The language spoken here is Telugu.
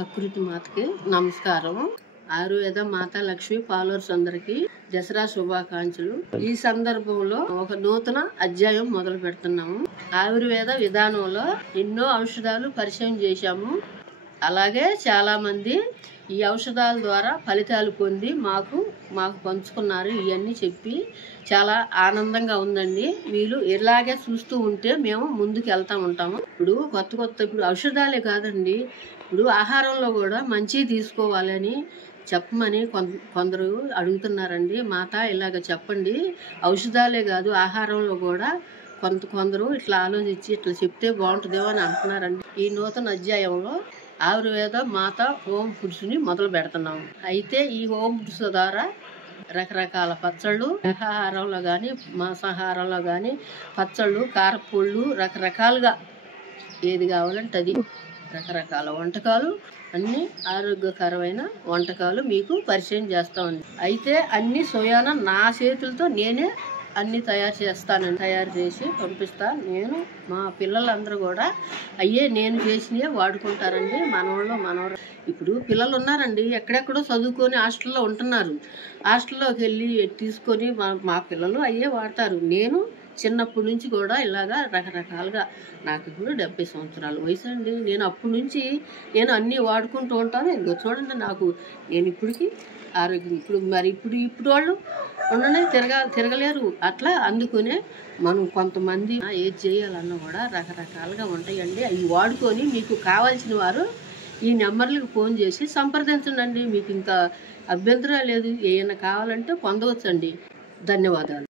ప్రకృతి మాతకి నమస్కారం. ఆయుర్వేద మాతా లక్ష్మి ఫాలోవర్స్ అందరికి దసరా శుభాకాంక్షలు. ఈ సందర్భంలో ఒక నూతన అధ్యాయం మొదలు పెడుతున్నాము. ఆయుర్వేద విధానంలో ఎన్నో ఔషధాలు పరిచయం చేశాము. అలాగే చాలా మంది ఈ ఔషధాల ద్వారా ఫలితాలు పొంది మాకు పంచుకున్నారు. ఇవన్నీ చెప్పి చాలా ఆనందంగా ఉందండి. మీరు ఇలాగే చూస్తూ ఉంటే మేము ముందుకు వెళ్తా ఉంటాము. ఇప్పుడు కొత్త ఔషధాలే కాదండి, ఇప్పుడు ఆహారంలో కూడా మంచిగా తీసుకోవాలని చెప్పమని కొందరు అడుగుతున్నారండి. మాత ఇలాగ చెప్పండి, ఔషధాలే కాదు ఆహారంలో కూడా కొందరు ఇట్లా ఆలోచించి ఇట్లా చెప్తే బాగుంటుందేమో అని అంటున్నారండి. ఈ నూతన అధ్యాయంలో ఆయుర్వేద మాత హోమ్ ఫుడ్స్ ని మొదలు పెడుతున్నాము. అయితే ఈ హోమ్ ఫుడ్స్ ద్వారా రకరకాల పచ్చళ్ళు, శాకాహారంలో కానీ మాంసాహారంలో కానీ పచ్చళ్ళు, కారపొళ్ళు, రకరకాలుగా ఏది కావాలంటే అది రకరకాల వంటకాలు, అన్ని ఆరోగ్యకరమైన వంటకాలు మీకు పరిచయం చేస్తామండి. అయితే అన్ని సోయాన నా చేతులతో నేనే అన్ని తయారు చేసి పంపిస్తా. నేను మా పిల్లలందరూ కూడా అయ్యే నేను చేసినవే వాడుకుంటారండి. మనవరు ఇప్పుడు పిల్లలు ఉన్నారండి, ఎక్కడెక్కడో చదువుకొని హాస్టల్లో ఉంటున్నారు. హాస్టల్లోకి వెళ్ళి తీసుకొని మా పిల్లలు అయ్యే వాడతారు. నేను చిన్నప్పటి నుంచి కూడా ఇలాగా రకరకాలుగా, నాకు ఇప్పుడు 70 సంవత్సరాల వయసు అండి. నేను అప్పటి నుంచి నేను అన్నీ వాడుకుంటూ ఉంటాను. ఇంకో చూడండి, నేను ఇప్పటికి ఆరోగ్యం ఇప్పుడు వాళ్ళు ఉండనే తిరగలేరు. అట్లా అందుకునే మనం కొంతమంది ఏది చేయాలన్నా కూడా రకరకాలుగా ఉంటాయండి. అవి వాడుకొని మీకు కావాల్సిన వారు ఈ నెంబర్లకు ఫోన్ చేసి సంప్రదించండి. మీకు ఇంకా అభ్యంతరం లేదు. ఏమైనా కావాలంటే పొందవచ్చండి. ధన్యవాదాలు.